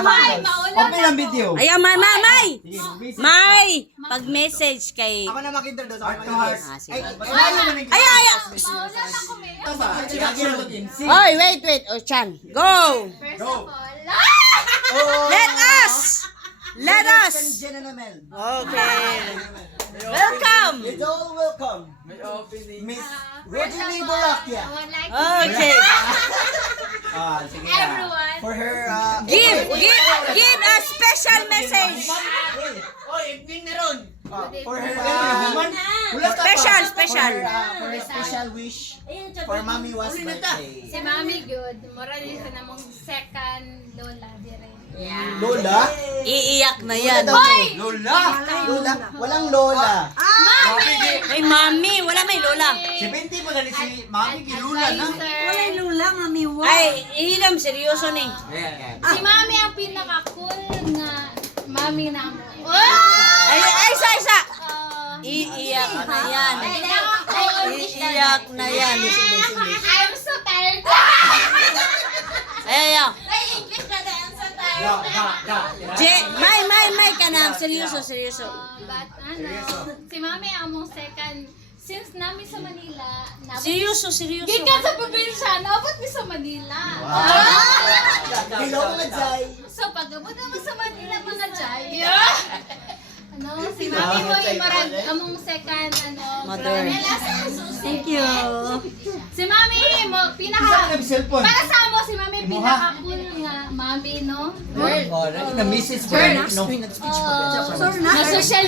Open ang video. Ayan, May! Sige, busy. May! Pag-message kay... Ako na mag-introduce. Heart to heart. Ah, sige. Ay, Oy, wait. O, Chan. Go! First Go. of all, Let us! Gentlemen. Okay. Welcome! It's all welcome. Miss Rosalie Boracchia. I would like to Okay. sige thank na. everyone. For her, Give a special message. for her, Special. for her special wish for Mommy was birthday. Si Mami good. Mura din sa namong second lola dire. Lola? Iiyak na yan. Lola! Lola? Walang Lola. Ay, mami. Wala may lola. Si Binti mo na si Mami Kilula na. Advisor. Ay, ihilam. Seryoso ni. Si Mami ang pinaka-cool nga Mami na mo. Ay, isa. Iiyak na yan. Iiyak na yan. I'm so tired. Ay. English na dahil I'm so tired. May ka na. Seryoso. But si Mami among second since namin sa Manila. Seryoso. Gikan sa probinsya, naabot mi sa Manila. Hello, mga Jai. So pag-abot naman sa Manila mga Jai. Si Mami mo yung marag among second Mother. Thank you. Si Mami mo Saan ka cellphone? para sa amo si Mami pinaka-cool nga Mami no. Na Mrs. Bernard. Na social